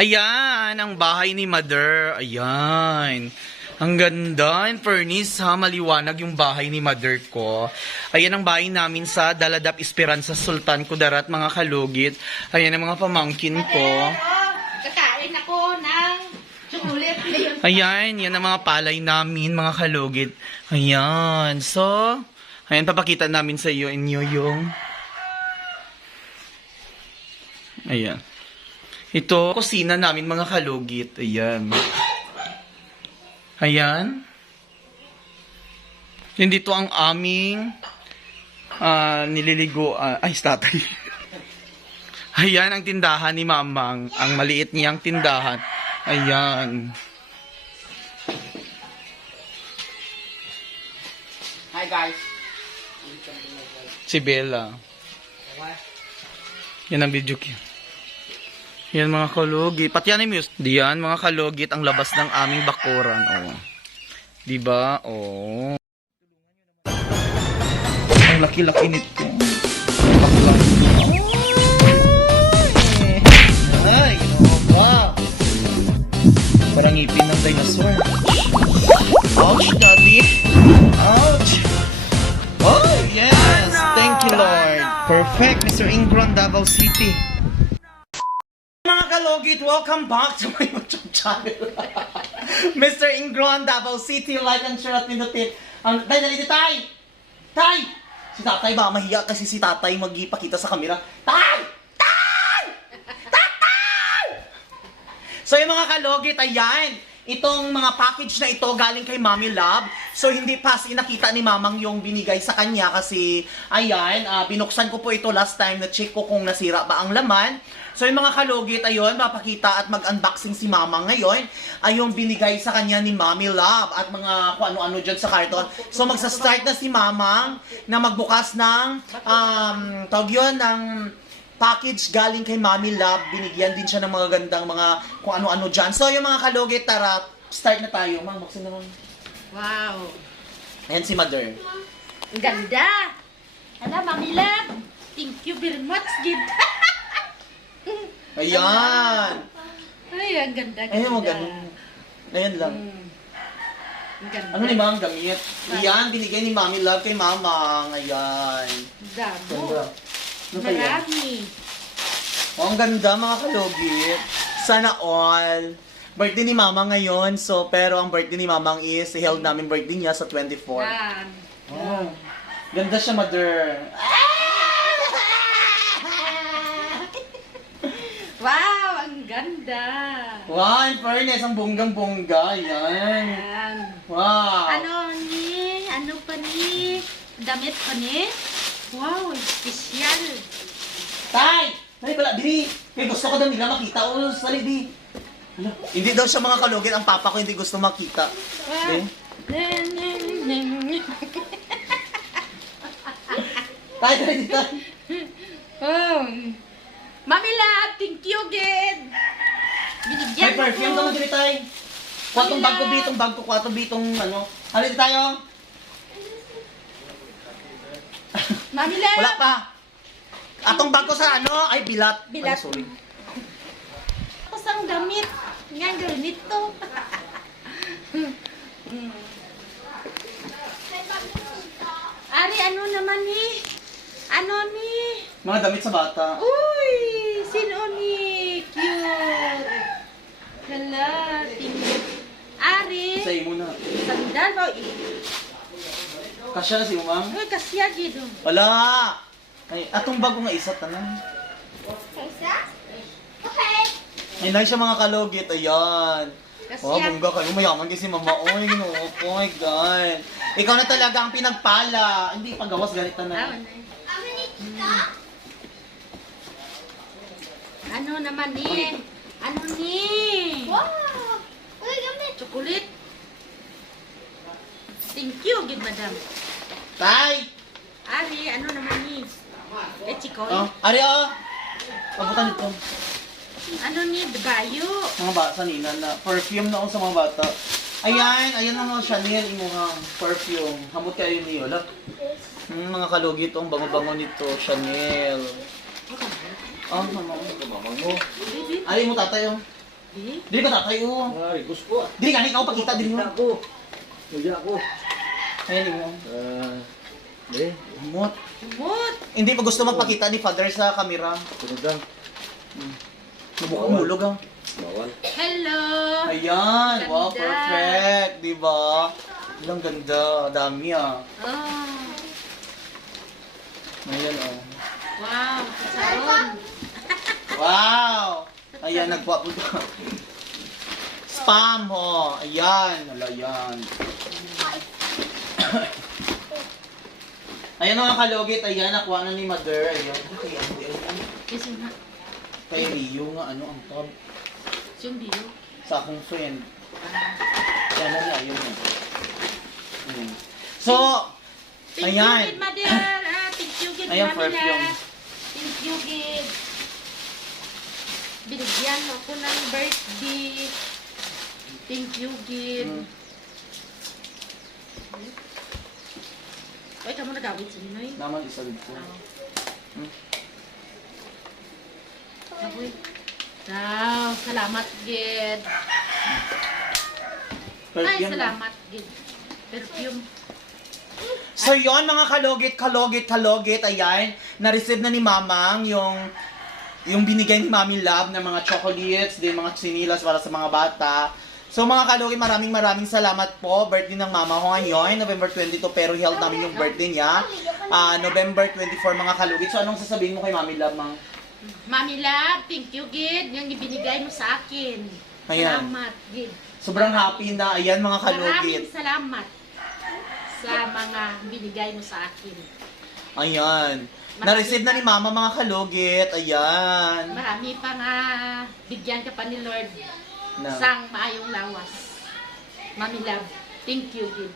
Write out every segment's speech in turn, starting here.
Ayan, ang bahay ni Mother. Ayan. Ang ganda. In fairness, ha, maliwanag yung bahay ni Mother ko. Ayan ang bahay namin sa Daladap Esperanza Sultan Kudarat, mga kalugit. Ayan ang mga pamangkin ko. Kakain ako ng chocolate. Ayan, yan ang mga palay namin, mga kalugit. Ayan. So, ayan, papakita namin sa iyo inyo yung... Ayan. Ito, kusina namin, mga kalugit. Ayan. Ayan. Yan dito ang aming nililigo. Ay, tatay. Ayan ang tindahan ni Mamang. Ang maliit niyang tindahan. Ayan. Hi guys. Si Bella. Yan ang video ko. Yan mga kalugit. Pati yan yung diyan mga kalugit ang labas ng aming bakuran. Oh. Diba? Oh. Ang laki-laki nito. Ay, ano ba? Parang ngipin ng dinosaur. Ouch, daddy. Ouch. Oh, yes. Thank you, Lord. Perfect, Mr. Ingron, Davao City. Mga kalugit, welcome back to my YouTube channel. Mr. Ingron, Davao City, like and share at pinutin. Tay, dali, tay! Tay! Si tatay ba mahiya kasi si tatay magipakita sa camera. Tay! Tay! Tatay! So yung mga kalugit, ayan. Itong mga package na ito galing kay Mommy Love. So hindi pa nakita ni Mamang yung binigay sa kanya kasi ayan, binuksan ko po ito last time na check ko kung nasira ba ang laman. So yung mga kalugit, ayun, mapakita at mag-unboxing si Mamang ngayon ay yung binigay sa kanya ni Mommy Love at mga kung ano-ano dyan sa karton. So magsa-start na si Mamang na magbukas ng tawag yun, ng package galing kay Mommy Love. Binigyan din siya ng mga gandang mga kung ano-ano dyan. So yung mga kalugit, tara, start na tayo. Mang, buksin naman. Wow. Ayan si Mother. Ang ganda. Hala, Mami Love. Thank you very much, Gid. Ayan! Ay, ang ganda. Ayan mo, ganun. Ayan lang. Ang ganda. Ano ni Mang gamit? Ayan, binigay ni Mommy Love kay Mamang. Ayan. Damo. Ganda. Ano kaya? Marami. Oh, ang ganda mga kalugit. Sana all. Birthday ni Mama ngayon. So, pero ang birthday ni Mamang is, held namin birthday niya sa 24. Yan. Oh, ganda siya, Mother. Wow, ang ganda. Wow, in fairness, ang bonggang-bongga. Yan. Yan. Wow. Ano ni? Ano pa ni? Damit pa ni? Wow, special. Tay! Tay, pala, dili. Kaya gusto ko daw nila makita. O, sali, di. Hala, hindi daw siya mga kalugit. Ang papa ko hindi gusto makita. Wow. Di? Tay, tay, di, tay. Oh. Mami Love, thank you, Gid. May Binigyan mo perfume ko. ka mo dili, tay. Kwatong bag ko bitong bag ko. Kwatong bitong ano. Halin tayo. Mami Love. Wala pa. Atong bag ko sa ano. Ay, bilat. Bilat. Ay, sorry. Tapos ang damit. Nga, ganito. Ari, ano naman ni? Ano ni? Mga damit sa bata. Uy! Sino ni? Cute! Hala, tingin. Ari! Sa imo na. Sandal ba? Kasya na si umang. Uy, kasya, Gido. Wala. Ay, atong bag ko nga isa tanan. Kaysa? Okay. Ay, nai siya mga kalugit. Ayan. Kasya. Oh, bungga kayo. Mayaman kasi mama. Oy, ginoo. Oh my God. Ikaw na talaga ang pinagpala. Hindi, pagawas ganito na. Ano naman ni? Ano ni? Wow! Uy, gamit. Chocolate. Thank you, good madam. Tay! Ari, ano naman ni? Chikoy. Oh, ari oh. Pabutan dito. Ano ni? Bayo. Mga bata nila na perfume na ako sa mga bata. Ayan, ayan ang mga Chanel, imuhang perfume. Hamot kayo niyo, la. Mga kalugit, ang bango-bango nito, Chanel. Oh, mama, bango. Ay mo tatay, oh. Di? Dili ka tatay, oh. Ay, gusto ko. Dili ka, ikaw pagkita din mo. Ako. Nagya ako. Ayan mo. Humot. Umot. Hindi pa gusto magpakita ni Father sa camera. Sunod lang. Mukhang mulog ah. Bawal. Hello. Ayan, wow, Ganda. perfect, di ba? Ilang ganda, dami ah. Oh. Ayan oh. Wow, kasaron. Wow! Ayan, nagpapo Spam ho! Ayan, wala yan. Ayan mga kalugit, ayan, nakuha na ni Mother. Ayan, Yes, yung ha. kay Rio nga, ano, ang tab. Yung biyo. Sa akong friend. Yan na niya, yun yun. Ayan. So, Thank you, ayan. Gid, Mother. Thank you, Gid, Ayan, Mami perfume. na. Thank you, Gid. Binigyan mo ako ng birthday. Thank you, Gid. Ay, kamu nagawit sa Ninoy. Naman isa dito. Aboy. Wow, salamat, Gid. Ay, Perfume. salamat, Gid. Perfume. So yon mga kalogit, ayan, na-receive na ni Mamang yung binigay ni Mami Love ng mga chocolates, din mga sinilas para sa mga bata. So mga kalogit, maraming salamat po. Birthday ng mama ko ngayon, November 22, pero held namin yung birthday niya. November 24 mga kalogit. So anong sasabihin mo kay Mami Love, Mang? Mami Love, thank you, Gid. Yung ibinigay mo sa akin. Ayan. Salamat, Gid. Sobrang happy na, ayan mga Maraming kalugit. salamat sa mga binigay mo sa akin. Ayan. Na-receive na ni Mama mga kalugit, ayan. Marami pa nga bigyan ka pa ni Lord Na. sang maayong lawas. Mami Love, thank you, Gid.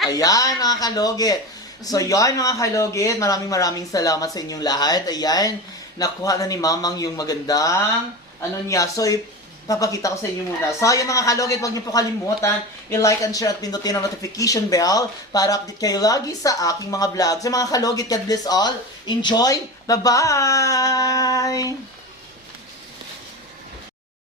Ayan mga kalugit. So yon mga kalugit, maraming salamat sa inyong lahat. Ayan, nakuha na ni Mamang yung magandang ano niya. So papakita ko sa inyo muna. So yung mga kalugit, huwag niyo po kalimutan i-like and share at pindutin ang notification bell para update kayo lagi sa aking mga vlogs. So mga kalugit, God bless all. Enjoy. Bye-bye!